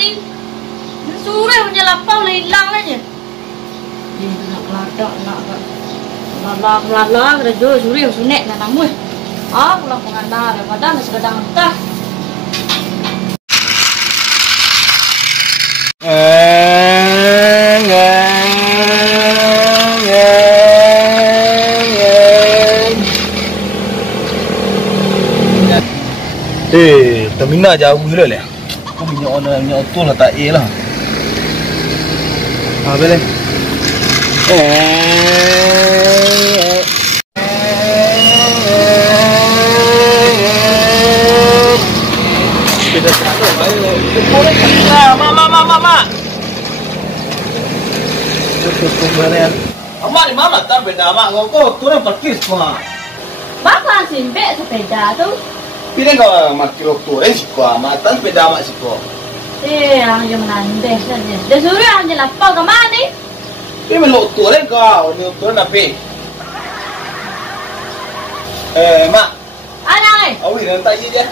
tadi. Sore punya lapau lah hilang aja. Dia nak ladak nak lala kerja sore sunek nak namu. Pulang pengantar daripada nasi kadang entah. Terminal jauh gila lah. Kau minyak tu lah tak lah. Boleh. Mak. Mak di mana tak beda mak kau turun parkir semua. Bapak simpe sepeda tu. Pilih kau mak kilo turun sih kau mak tak beda mak sih kau. Ang jam nande saja. Dah sore ang jam lapau ke mana ni? Pilih meluk turun kau, meluk turun apa? Mak. Anak. Awi nanti je.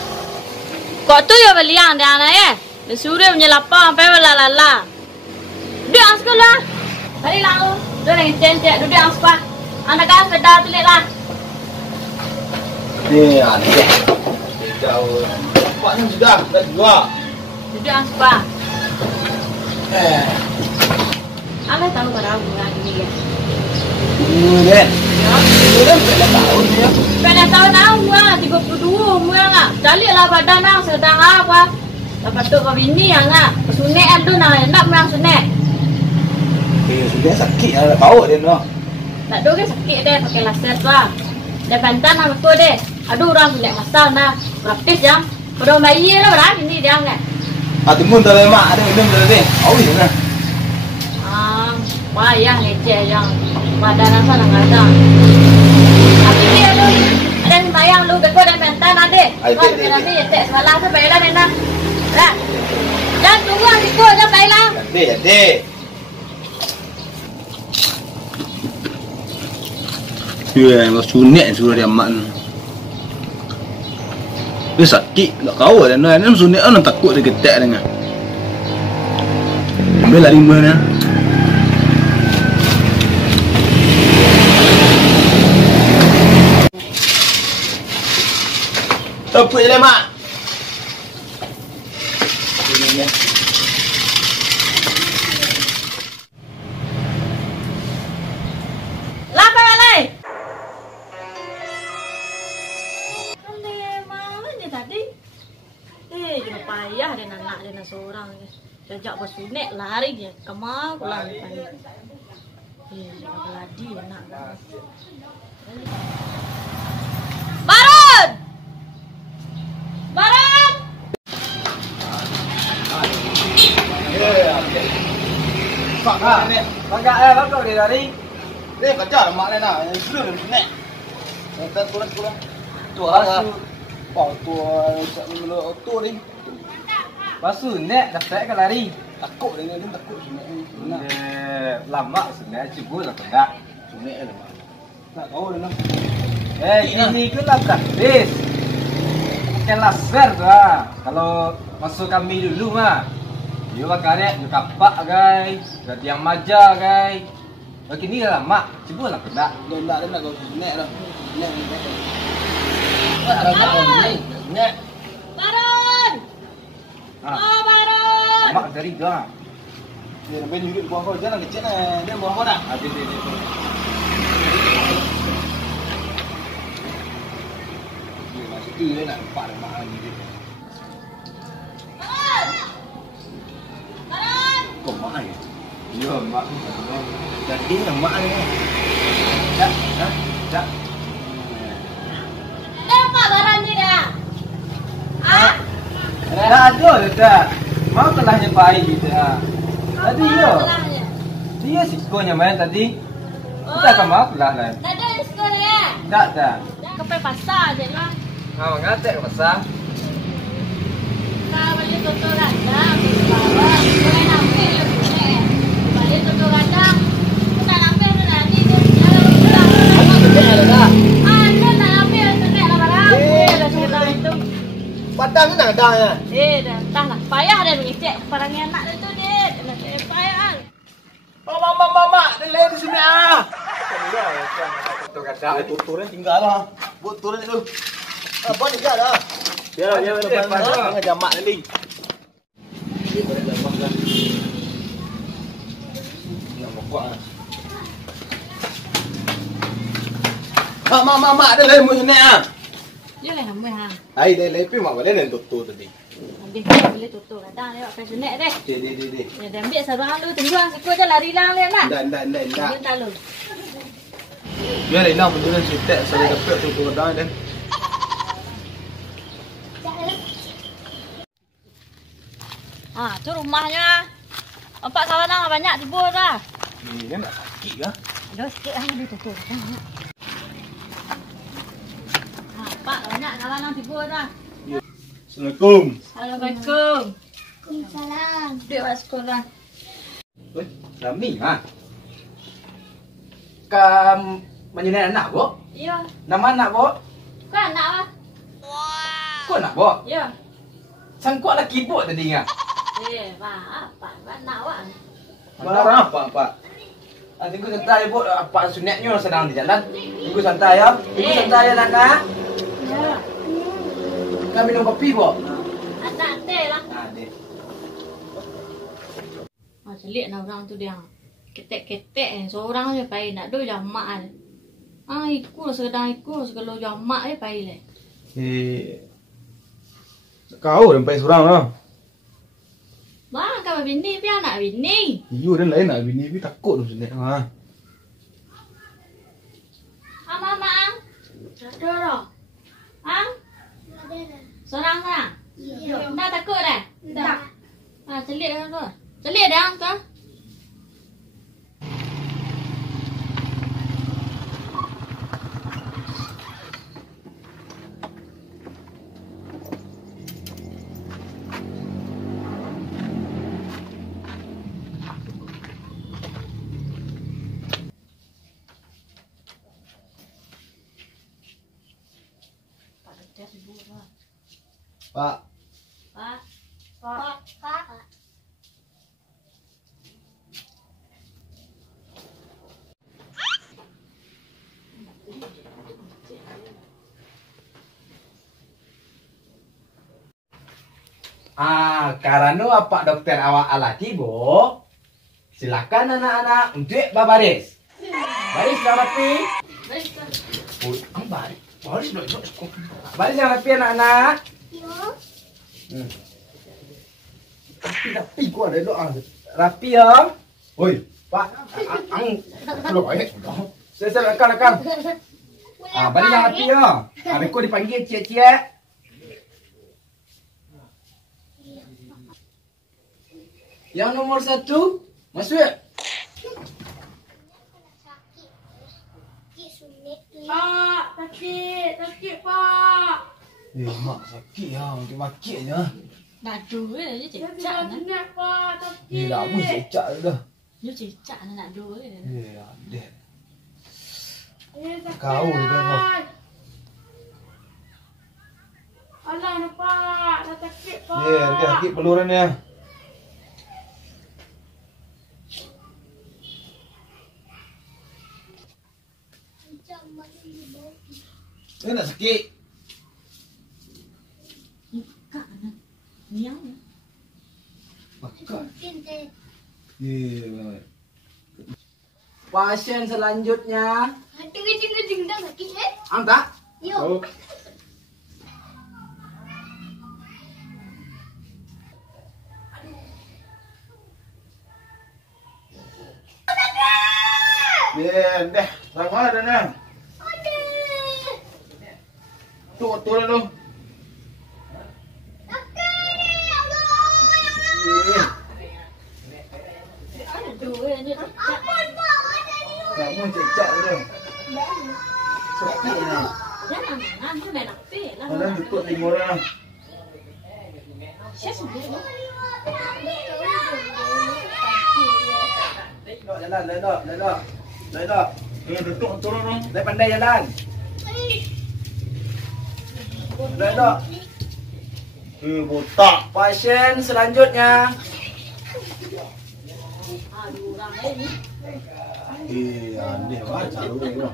Kau tu yang beli yang dia anak ya. Dah sore punya lapau sampai lala. Duduk ang sekolah. Hari lalu, duduk dengan cendek duduk ang sekolah. Anak kan sepeda tu lah. Ni anak. Jauh. Bapaknya sudah dua. Duduk ang sekolah. Anak tahu berapa lagi ya? Kan? Sudah berapa tahun ya? Berapa tahun awal 32 umur ngah. Cari lah badan ang sedang apa? Dapat tu kau ini yang ngah. Sunek tu nak merang sunek. Sudah sakit ada bau dia no. Tak do ke sakit deh pakai laser tu ah. Dia bantan nama aku deh. Aduh orang boleh masal nah. Praktis jam. Kalau bayi lah berapa ini dia ngah. Timun tu mak ada minum tu deh. Awi mana? Yang leceh yang badan apa nak ada. Tapi dia tu ada yang bayang lu kau dan bantan ada. Kau kena ni tak semalam tu baiklah nena. Dah. Dan tunggu aku je baiklah. Ada. Ya, kau sunek suruh dia mak. Dia sakit, tak kau ada. Dia sunek orang takut dia ketek dengan. Ambil lari mana? Apa je lah mak? Lapa balai. Mana ni tadi? Cuma payah dia nak dia seorang je. Sejak bersunek lari dia. Kemau pulang depan. Ladi nak. Baron! Baron! Bagak bagak dia lari. Dia kerja mak dia nak. Sudah dia sunek. Kita turun. Tu lah. Pau tu melu auto ni. Basu nek dapat ke lari. Takut dia takut sunek. Lama sunek cibul lah tak. Sunek lah mak. Tak tahu dia nak. Ini kan lah praktis. Pakai laser tu lah. Kalau masuk kami dulu mah. Dia karet, dia kapak guys. Jadi yang maja guys. Begini lah mak. Cibul lah tak. Dia nak kau sunek dah. Sunek. Baron! Oh, Baron! Mak dari dia. Dia nak duduk di bawah kau. Jangan kecil lah. Dia bawah kau tak? Ada. Itu dia nak nampak dah mak ni dia. Baron! Kau mak ni? Ya mak. Jadi lah mak ni. Tak. Apa barang ni dah? Dah ada tak? Mau telahnya Pak Ai gitu ah. Tadi yo. Dia sikonya main tadi. Kita akan mau lah lah. Tak ada sekolah ya? Tak. Kau pergi pasar je lah. Ngatek ke pasar? Kau beli tutur kandang, barang. Kau nampak je boleh. Beli tutur kandang. Kau tak nampak tu nanti dia jalan pulang. Ada dah. Ada tak nampak tu nak lah barang. Dah cerita itu. Pada dah nak dah ya. Dah entahlah. Payah dah mengecek barang anak tu dia. Nak payah. Mama, dia lain di sini ah. Tu kata. Turun tinggal lah. Buat turun dulu. Buat tinggal dah. Biar depan jangan jamak lagi. Mak, ada lain mu sini ah. Dia lah hamba hang. Ai, dia lepi mak boleh lain tutu tadi. Habis boleh tutup kadang lewat pensioner deh. Deh. Dia ambil sarung lu tunggu hang sekut je lari lang le nak. Dah. Dia tak lu. Biar dia nak betul cerita saya dapat tutu dah dan. Tu rumahnya. Empat kawanan banyak tibur dah. Ni kan nak sakit ke? Ada sikit hang dia tutup. Pak banyak kawanan tibur dah. Assalamualaikum. Assalamualaikum. Waalaikumsalam. Duduk kat sekolah. Rami ha. Kam menyenek anak bo? Ya. Nama anak bo? Kau anak apa? Kau anak bo? Ya. Sangkut lah keyboard tadi ngah. Apa anak awak? Barang apa? Tunggu santai bo, apa sunatnya sedang di jalan. Tunggu santai ya. Tunggu santai ya nak. Ya. Kau minum kopi bo? Anak teh lah. Dek. Selit nak orang tu dia. Ketek-ketek seorang je pai nak doi jamak je. Ikut sedang ikut segala jamak je pai le. Kau dan pai seorang lah. Bang, kau bini pi anak bini. You dan lain nak bini pi takut tu sini ha. Mama. Ada dah. Seorang sana? Ya. Dah takut dah? Dah. Selit dah tu. Selit dah tu. Pak. Karena apa dokter awak alati bo? Silakan anak-anak untuk baris. Baris yang rapi. Baris. Baris dok. Baris yang rapi anak-anak. Tapi gua ada doa. Rapi ya. Oi, Pak. Belum baik. Saya akan. Baris yang rapi ya. Aku dipanggil cik-cik. Yang nomor 1 masuk. Pak, sakit Pak. Mak sakit ya, maki-makinya. Nak duit je cecak nak. Pak, sakit. Lama cecak dah. Dia cecak nak duit. Dek. Kau dia kau. Alah Pak, dah sakit Pak. Dia sakit peluran dia. Dia nak sakit. Kak nak niang ya. Makan. Pasien selanjutnya. Tunggu dah sakit Anda? Yo. Deh, sama ada nah. Turun dulu. Ada duit ni cecak. Kamu cecak tu. Sakit ni. Jangan, dia main apa lah. Mana tutup timur lah. Saya sendiri. Ledok. Tutup turun dong. Saya pandai jalan. Ledok. Botak. Pasien selanjutnya. Aduh, orang ini. Aneh banget cara lu ini.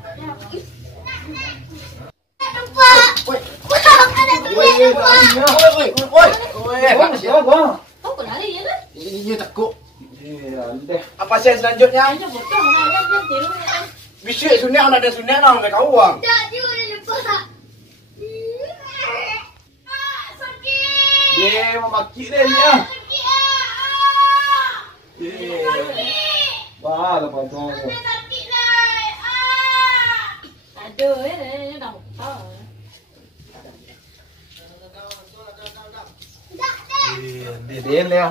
Oh, kenal dia lah. Iya takut. Apa pasien selanjutnya? Hanya bocor, mana dia tiru. Bisu sunyak nak ada sunyak nak nak kawang. Tak, dia udah lupa. Sakit. Dia memaki dia ni ah. Sakit. Wah, lepas tu. Sakit lah. Aduh, ini dah bocor. Dia dia.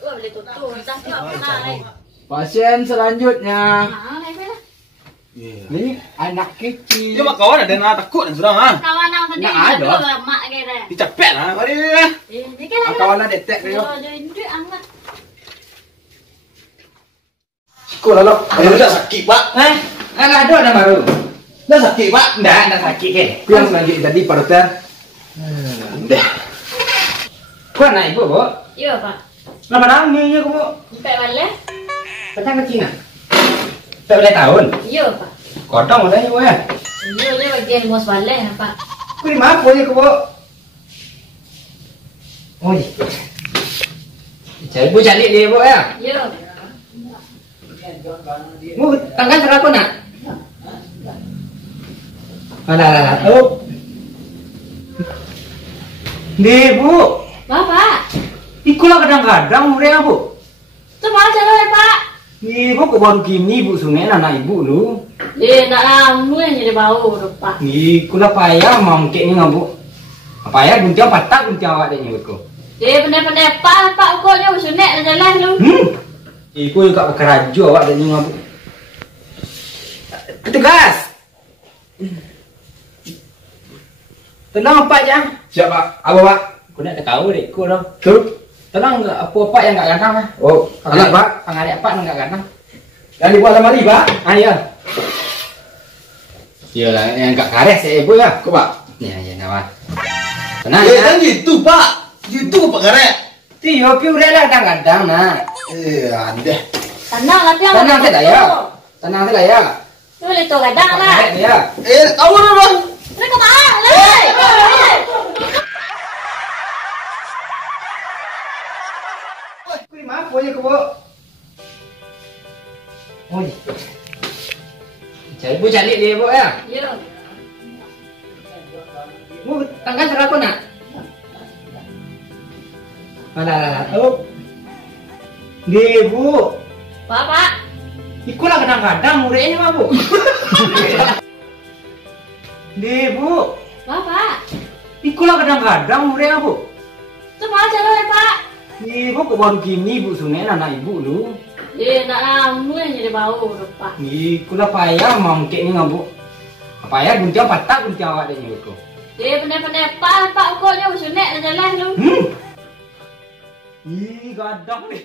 Boleh tutup, dah siap naik. Pasien selanjutnya. Nah, naik lah. Ni anak kecil. Dia mak kawan ada nak takut dan sudah ah. Kawan yang tadi Nak ada. tu mak kira. Dicapek lah mari. Dia kan. Kawan nak detek dia. Oh, dia ini amat. Kau lalu. Dia dah sakit pak. Anak ada dah baru. Dah sakit pak. Dah sakit ke? Kau yang selanjutnya tadi Pak Dokter. Dah. Kau naik ibu, Bu? Iya, Pak. Lama nangis kau, Bu. Sampai balik? Kacang kecil nak? Tak boleh tahun. Iya, Pak. Kodong dah ibu ya. Iya, dia bagian mus balik, Pak. Kau di mana punya kau, Bu? Oh, cari ibu cari dia, Bu ya. Iya. Bu, tangan serap nak? Alah. Oh. Ni, Bu. Bapak. Ikulah kadang-kadang murid Bu. Cuma jalan ya, Pak. Ni Bu kau baru kini Bu sungai anak ibu lu. Nak lama jadi bau, Pak. Ni kula payah mangkek ni Bu. Payah guntiang patah guntiang awak dia nyebut ko. Pandai-pandai Pak pokoknya usunek jalan lu. Iku juga berkeraju awak dia nyebut Bu. Petugas. Tenang Pak Jang. Siap pak. Apa Pak? Aku nak tahu dek ku dah. Tu. Tenang enggak apa yang enggak ganang ah. Oh, Anak Pak, pangarik apa enggak ganang. yang dibuat lemari pak. Ah ya. Iyalah yang enggak karet saya ibu ya. Kau pak. Ya nama. Tenang Eh ya. kan gitu pak. Gitu pak karet. Tiyo piu rela kadang-kadang nak. Aneh. Tenang lah, Piang. Tenang saya ya. Tenang saya ya. Tu boleh tu kadang lah. Karet ya. Awal bang. Ini kemana? Lei. Kuih maaf boleh ke Bu? Oh. Cari Bu cari dia Bu ya. Iya. Bu tangan serap nak. Alah. Oh. Dia Bu. Bapak. Ikulah kadang-kadang murid ini mah Bu. Dia Bu. Bapak. Ikulah kadang-kadang murid Bu. Cuma jalan ya, Pak. Ibu kok baru kini Bu sungai anak ibu lu. Nak lama jadi bau, Pak. Ni kula payah mangkek ni Bu. Payah guntiang patah guntiang awak dia nyebut ko. Pandai-pandai Pak pokoknya usunek jalan lu. Ih, gadang ni.